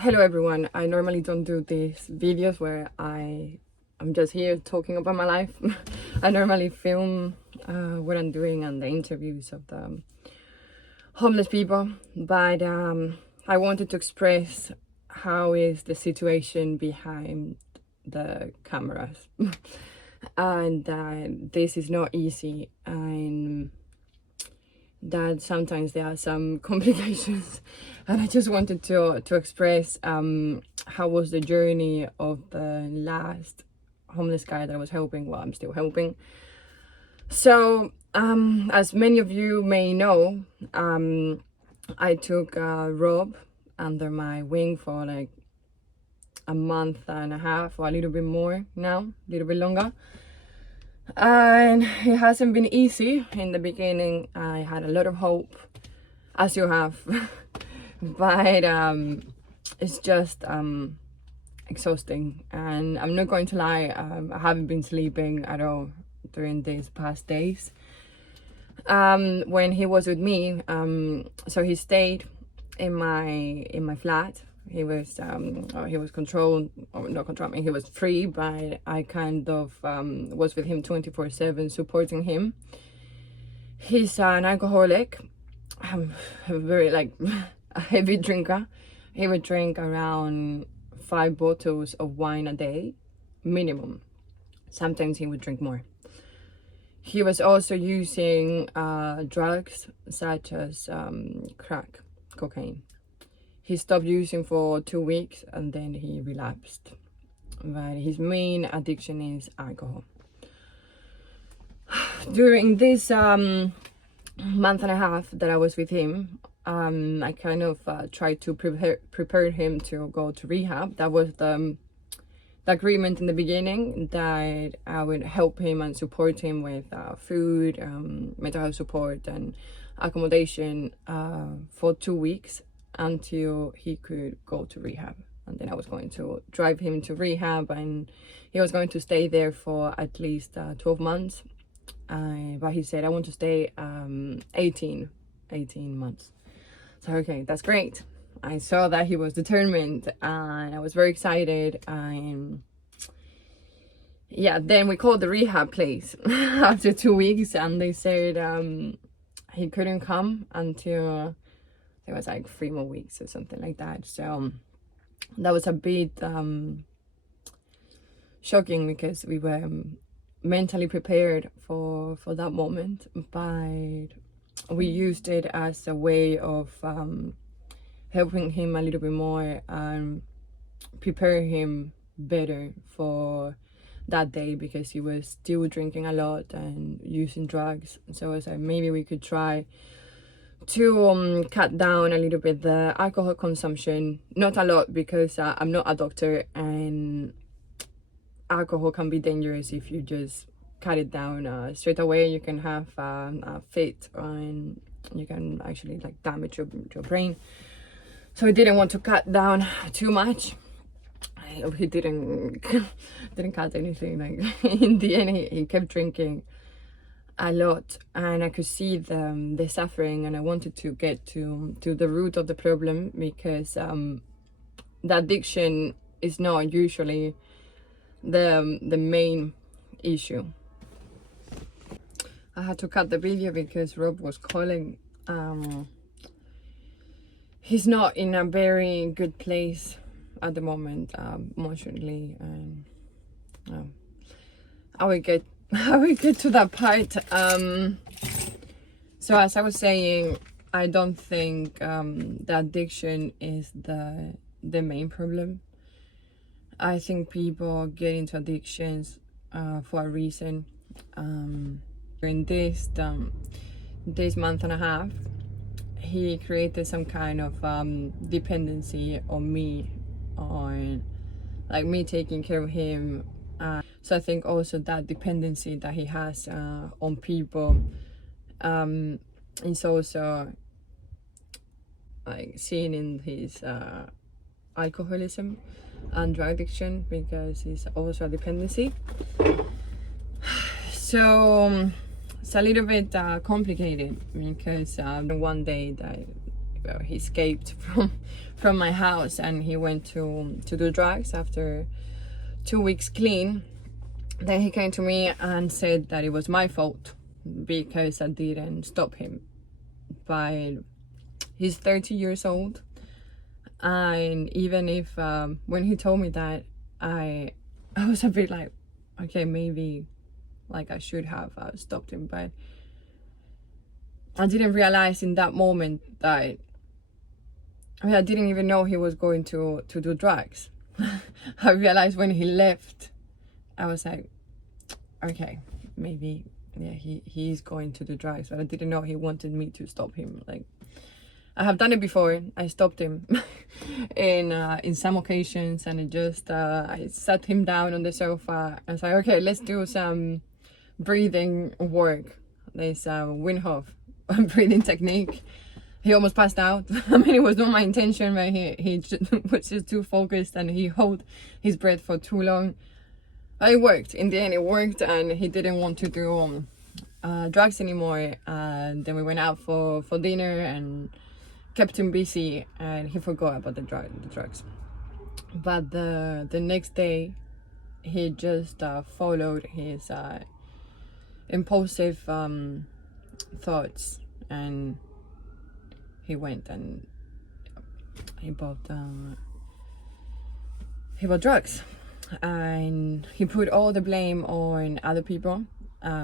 Hello everyone. I normally don't do these videos where I'm just here talking about my life. I normally film what I'm doing and the interviews of the homeless people, but I wanted to express how is the situation behind the cameras. And this is not easy, and that sometimes there are some complications, and I just wanted to express how was the journey of the last homeless guy that I was helping. Well, I'm still helping. So as many of you may know, I took Rob under my wing for like a month and a half, or a little bit more now, a little bit longer. And it hasn't been easy. In the beginning I had a lot of hope, as you have, but it's just exhausting, and I'm not going to lie, I haven't been sleeping at all during these past days. When he was with me, so he stayed in my flat. He was controlled, or not controlled, I mean, he was free, but I kind of was with him 24/7, supporting him. He's an alcoholic, a very a heavy drinker. He would drink around 5 bottles of wine a day, minimum. Sometimes he would drink more. He was also using drugs such as crack cocaine. He stopped using for 2 weeks and then he relapsed. But his main addiction is alcohol. During this month and a half that I was with him, I kind of tried to prepare him to go to rehab. That was the agreement in the beginning, that I would help him and support him with food, mental health support and accommodation for 2 weeks, until he could go to rehab. And then I was going to drive him to rehab, and he was going to stay there for at least 12 months. But he said, I want to stay 18 months. So okay, that's great. I saw that he was determined, and I was very excited. And yeah, then we called the rehab place after 2 weeks, and they said he couldn't come until it was like 3 more weeks or something like that. So that was a bit shocking, because we were mentally prepared for that moment, but we used it as a way of helping him a little bit more and prepare him better for that day, because he was still drinking a lot and using drugs. So I was like, maybe we could try to cut down a little bit the alcohol consumption. Not a lot, because I'm not a doctor, and alcohol can be dangerous if you just cut it down straight away. You can have a fit, and you can actually like damage your brain. So I didn't want to cut down too much. He didn't cut anything. Like in the end, he kept drinking a lot, and I could see the suffering, and I wanted to get to the root of the problem, because the addiction is not usually the main issue. I had to cut the video because Rob was calling. He's not in a very good place at the moment, emotionally, and I will get to that part. So as I was saying, I don't think the addiction is the main problem. I think people get into addictions for a reason. During this month and a half, he created some kind of dependency on me, on like me taking care of him. So I think also that dependency that he has on people is also like seen in his alcoholism and drug addiction, because it's also a dependency. So it's a little bit complicated, because one day that he escaped from my house, and he went to do drugs after 2 weeks clean. Then he came to me and said that it was my fault because I didn't stop him. But he's 30 years old, and even if when he told me that, I was a bit like, okay, maybe like I should have stopped him, but I didn't realize in that moment that, I mean, I didn't even know he was going to do drugs. I realized when he left, I was like, okay, maybe, yeah, he's going to do drugs, but I didn't know he wanted me to stop him. Like, I have done it before. I stopped him in some occasions, and it just I sat him down on the sofa. I was like, okay, let's do some breathing work. There's Wim Hof breathing technique. He almost passed out. I mean, it was not my intention, but he was just too focused, and he held his breath for too long. It worked. In the end, it worked, and he didn't want to do drugs anymore. And then we went out for dinner and kept him busy, and he forgot about the drugs. But the next day, he just followed his impulsive thoughts, and he went and he bought drugs, and he put all the blame on other people.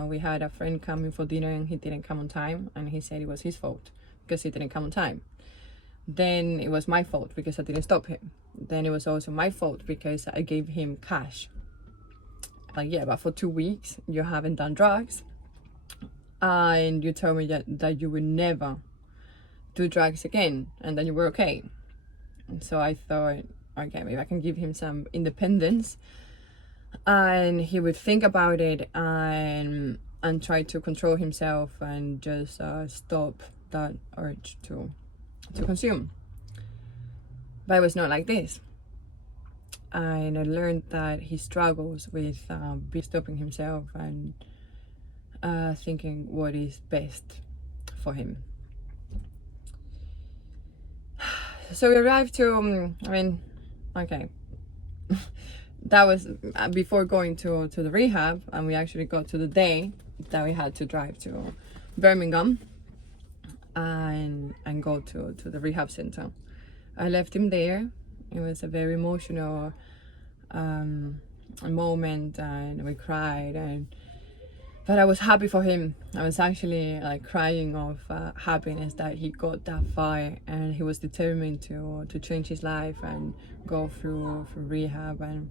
We had a friend coming for dinner, and he didn't come on time, and he said it was his fault because he didn't come on time. Then it was my fault because I didn't stop him. Then it was also my fault because I gave him cash. Like, yeah, but for 2 weeks you haven't done drugs, and you told me that you would never do drugs again, and then you were okay. And so I thought, okay, maybe I can give him some independence, and he would think about it and try to control himself and just stop that urge to consume. But it was not like this, and I learned that he struggles with stopping himself and thinking what is best for him. So we arrived to, okay, that was before going to the rehab, and we actually got to the day that we had to drive to Birmingham and go to the rehab center. I left him there. It was a very emotional moment, and we cried, but I was happy for him. I was actually like crying of happiness that he got that far, and he was determined to change his life and go through rehab, and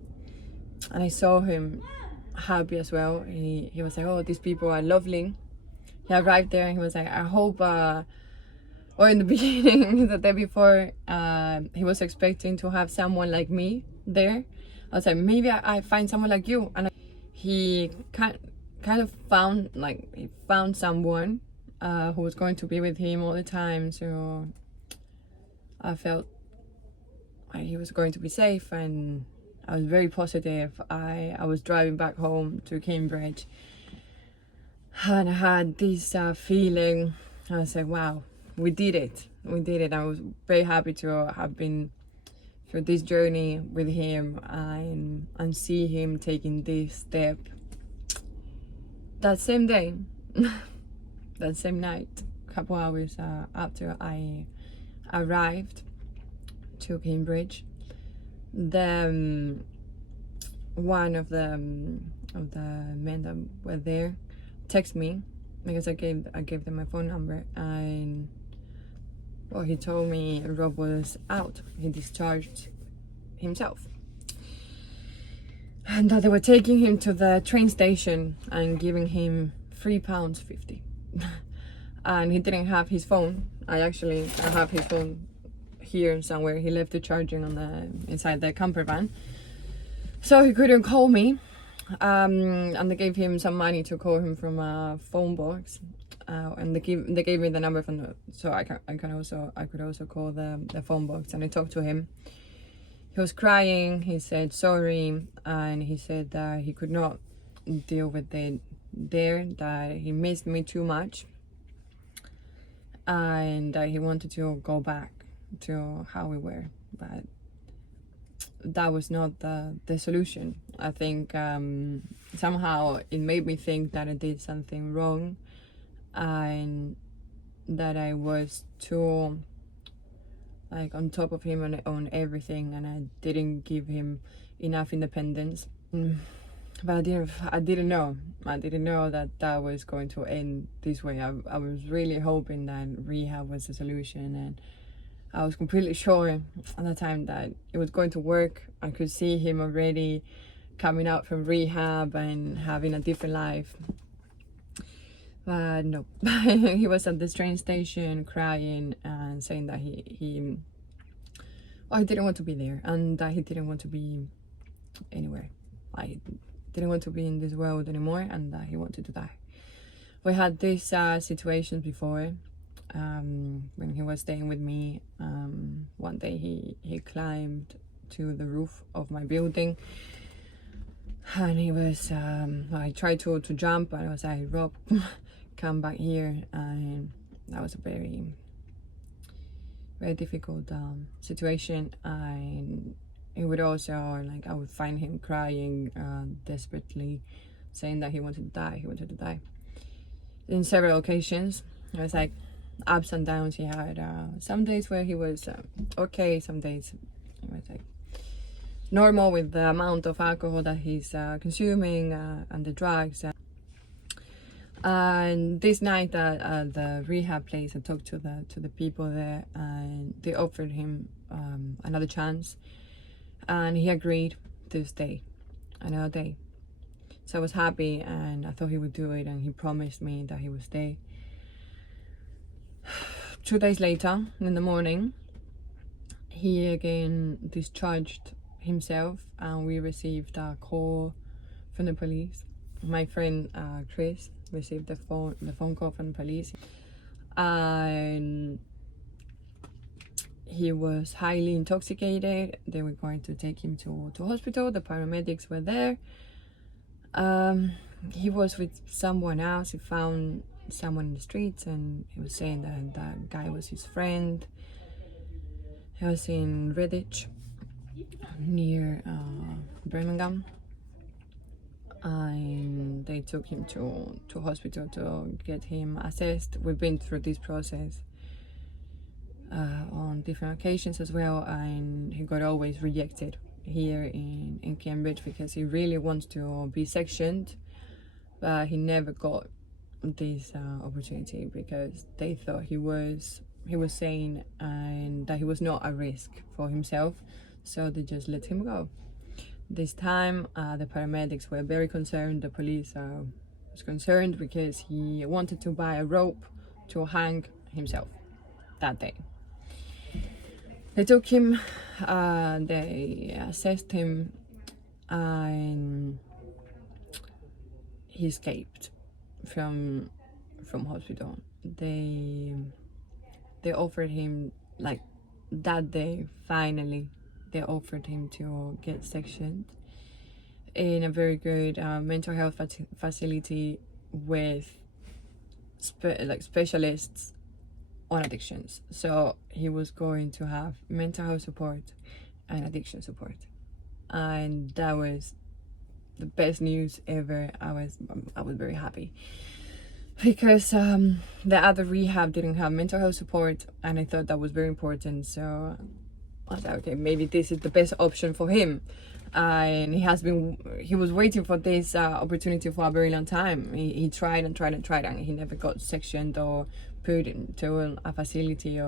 I saw him happy as well. He was like, oh, these people are lovely. He arrived there and he was like, I hope or in the beginning, the day before, he was expecting to have someone like me there. I was like, maybe I find someone like you. And he kind of found someone who was going to be with him all the time. So I felt like he was going to be safe, and I was very positive. I was driving back home to Cambridge, and I had this feeling. I was like, wow, we did it. I was very happy to have been through this journey with him and see him taking this step. That same day, that same night, a couple hours after I arrived to Cambridge, one of the men that were there texted me, because I gave them my phone number, and well, he told me Rob was out. He discharged himself, and that they were taking him to the train station and giving him £3.50. And he didn't have his phone. I have his phone here somewhere. He left it charging inside the camper van, so he couldn't call me. And they gave him some money to call him from a phone box, and they gave me the number so I could also call the phone box, and I talked to him. He was crying. He said sorry, and he said that he could not deal with it there, that he missed me too much, and he wanted to go back to how we were, but that was not the solution. I think somehow it made me think that I did something wrong, and that I was too like on top of him on everything, and I didn't give him enough independence. But I didn't know that that was going to end this way. I was really hoping that rehab was the solution, and I was completely sure at the time that it was going to work. I could see him already coming out from rehab and having a different life. But no, he was at this train station crying and saying that he didn't want to be there, and that he didn't want to be anywhere. I didn't want to be in this world anymore, and that he wanted to die. We had these situations before. When he was staying with me, one day he climbed to the roof of my building, and he was I tried to jump, but I was like, Rob, come back here. And that was a very difficult situation. And it would also, like, I would find him crying desperately, saying that he wanted to die in several occasions. It was like ups and downs. He had some days where he was okay, some days it was like normal with the amount of alcohol that he's consuming and the drugs. And this night at the rehab place, I talked to the people there, and they offered him another chance, and he agreed to stay another day. So I was happy, and I thought he would do it, and he promised me that he would stay. 2 days later, in the morning, he again discharged himself, and we received a call from the police. My friend Chris received the phone call from the police, and he was highly intoxicated. They were going to take him to hospital. The paramedics were there. He was with someone else. He found someone in the streets, and he was saying that that guy was his friend. He was in Redditch near Birmingham, and they took him to hospital to get him assessed. We've been through this process on different occasions as well, and he got always rejected here in Cambridge because he really wants to be sectioned, but he never got this opportunity because they thought he was sane and that he was not a risk for himself, so they just let him go. This time the paramedics were very concerned. The police was concerned because he wanted to buy a rope to hang himself that day. They took him, they assessed him, and he escaped from hospital. They offered him, like, that day, finally they offered him to get sectioned in a very good mental health facility with specialists on addictions. So he was going to have mental health support and addiction support, and that was the best news ever. I was very happy because the other rehab didn't have mental health support, and I thought that was very important. So I was like, okay, maybe this is the best option for him. And he was waiting for this opportunity for a very long time. He tried and tried and tried, and he never got sectioned or put into a facility.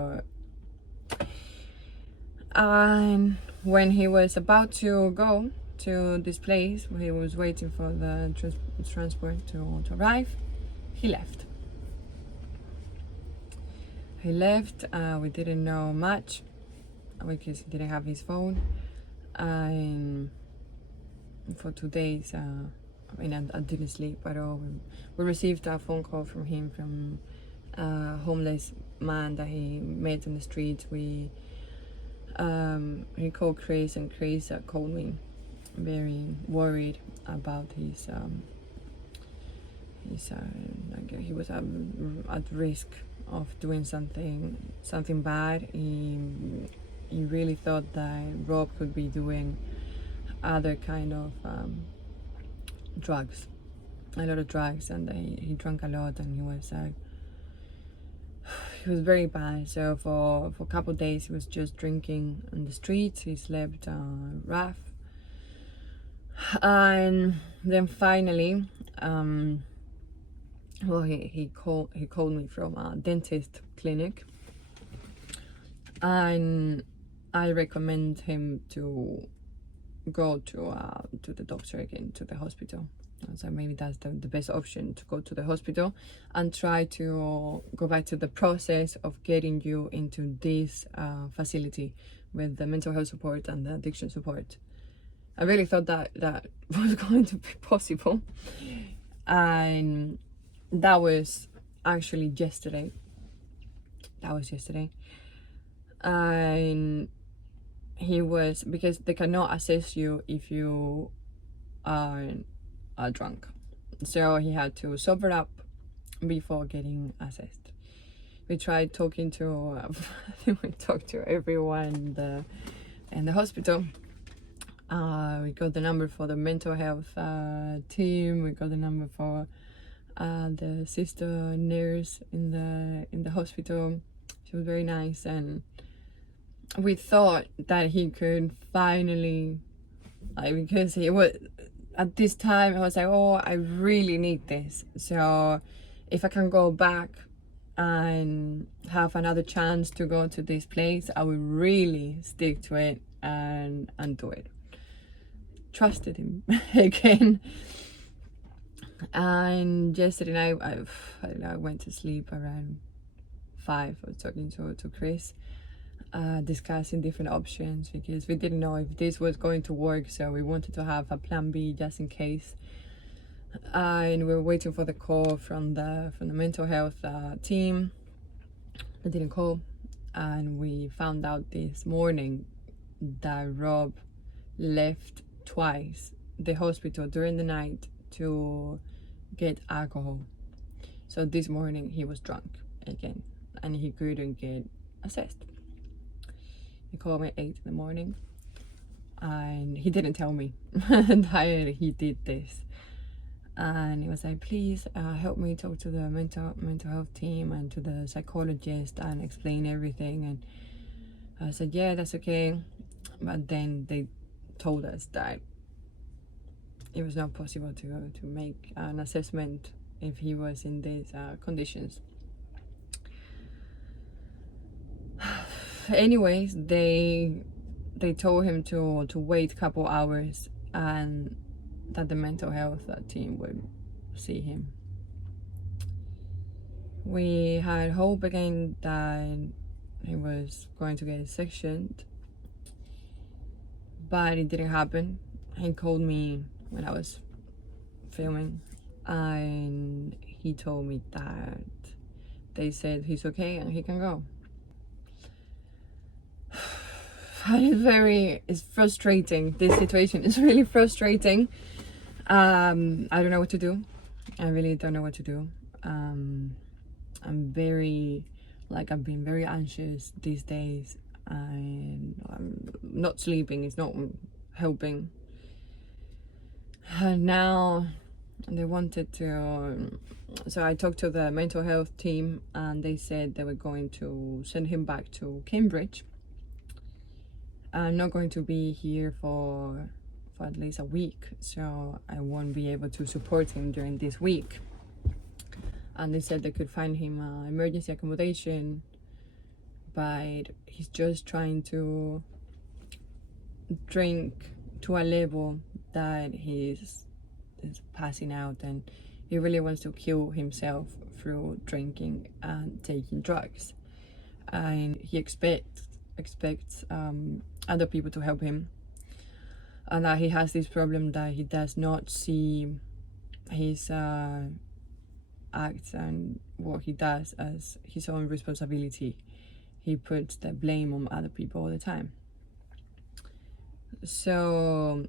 And when he was about to go to this place where he was waiting for the transport to arrive, he left. We didn't know much because he didn't have his phone, and for 2 days I didn't sleep at all. We received a phone call from him, from a homeless man that he met in the streets. He called Chris, and Chris called me, very worried about he was at risk of doing something bad. He really thought that Rob could be doing other kind of drugs, a lot of drugs, and he drank a lot, and he was very bad. So for a couple of days he was just drinking on the streets. He slept rough, and then finally he called me from a dentist clinic, and I recommend him to go to the doctor again, to the hospital. So maybe that's the best option, to go to the hospital and try to go back to the process of getting you into this facility with the mental health support and the addiction support. I really thought that was going to be possible, and that was actually yesterday. And he was, because they cannot assess you if you are drunk, so he had to sober up before getting assessed. We tried talking to we talked to everyone in the hospital. We got the number for the mental health team. We got the number for the sister nurse in the hospital. She was very nice, and we thought that he could finally, because he was, at this time I was like, oh, I really need this. So if I can go back and have another chance to go to this place, I will really stick to it and do it. Trusted him again. And yesterday night I went to sleep around 5. I was talking to Chris, discussing different options, because we didn't know if this was going to work, so we wanted to have a plan B just in case. And we were waiting for the call from the mental health team. They didn't call, and we found out this morning that Rob left twice the hospital during the night to get alcohol. So this morning he was drunk again, and he couldn't get assessed. He called me at 8 in the morning, and he didn't tell me that he did this. And he was like, please help me talk to the mental health team and to the psychologist and explain everything. And I said, yeah, that's okay. But then they told us that it was not possible to make an assessment if he was in these conditions. Anyways, they told him to wait a couple hours, and that the mental health team would see him. We had hope again that he was going to get sectioned, but it didn't happen. He called me when I was filming, and he told me that they said he's okay and he can go. It's frustrating. This situation is really frustrating. I don't know what to do. I really don't know what to do. I've been very anxious these days, and I'm not sleeping. It's not helping. And now they wanted to, so I talked to the mental health team, and they said they were going to send him back to Cambridge. I'm not going to be here for at least a week, so I won't be able to support him during this week. And they said they could find him emergency accommodation, but he's just trying to drink to a level that he's passing out, and he really wants to kill himself through drinking and taking drugs. And he expects other people to help him, and that he has this problem that he does not see his acts and what he does as his own responsibility. He puts the blame on other people all the time. So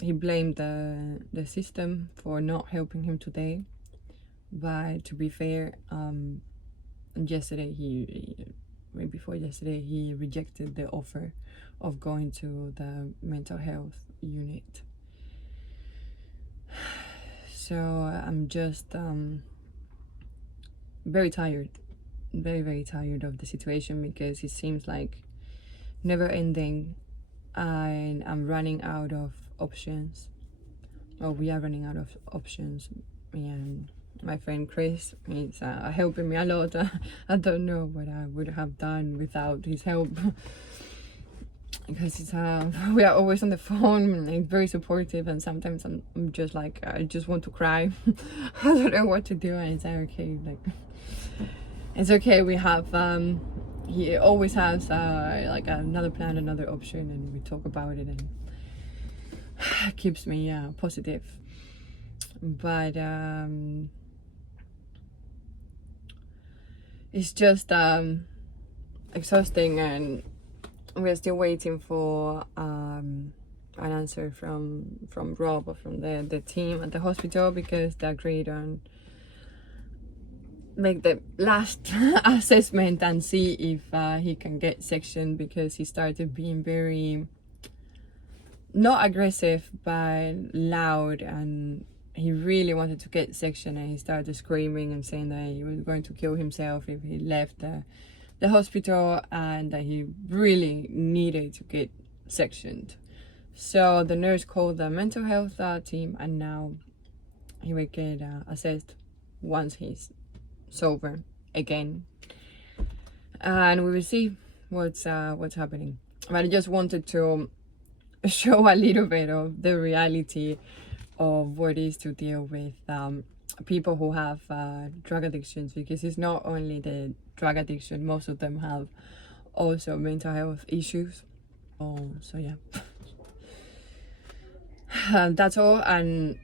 he blamed the system for not helping him today, But to be fair, yesterday right before yesterday, he rejected the offer of going to the mental health unit. So I'm just very tired, very tired of the situation, because it seems like never ending, and I'm running out of options. Well, we are running out of options, and my friend Chris is helping me a lot. I don't know what I would have done without his help. Because we are always on the phone, and he's very supportive, and sometimes I'm just like, I just want to cry. I don't know what to do, and it's like, okay, like, it's okay, we have he always has like another plan, another option, and we talk about it, and it keeps me positive. But it's just exhausting, and we're still waiting for an answer from Rob, or from the team at the hospital, because they agreed on make the last assessment and see if he can get sectioned, because he started being very, not aggressive, but loud, and he really wanted to get sectioned, and he started screaming and saying that he was going to kill himself if he left the hospital, and that he really needed to get sectioned. So the nurse called the mental health team, and now he will get assessed once he's sober again, and we will see what's happening. But I just wanted to show a little bit of the reality of what it is to deal with people who have drug addictions, because it's not only the drug addiction, most of them have also mental health issues. So yeah. That's all, and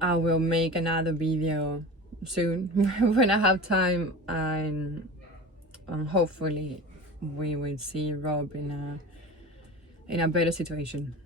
I will make another video soon when I have time, and hopefully we will see Rob in a better situation.